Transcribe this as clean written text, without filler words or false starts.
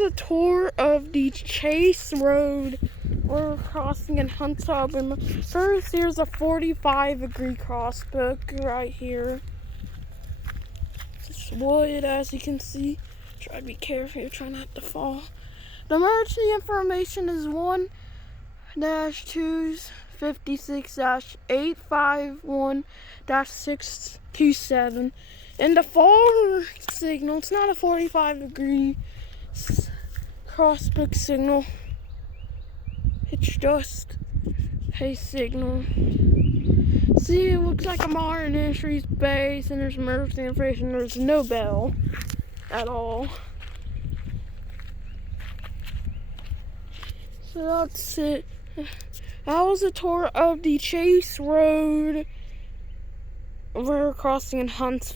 was a tour of the Chase Road we're crossing in Huntsville. First, here's a 45-degree crossbuck right here. It's wood, as you can see. Try to be careful, try not to fall. The emergency information is 1-256-851-627. And the fall signal, it's not a 45-degree crossbuck signal. It's just a signal. See, it looks like a Modern Industries base, and there's emergency information. There's no bell at all. So that's it. That was a tour of the Chase Road we're crossing in Huntsville.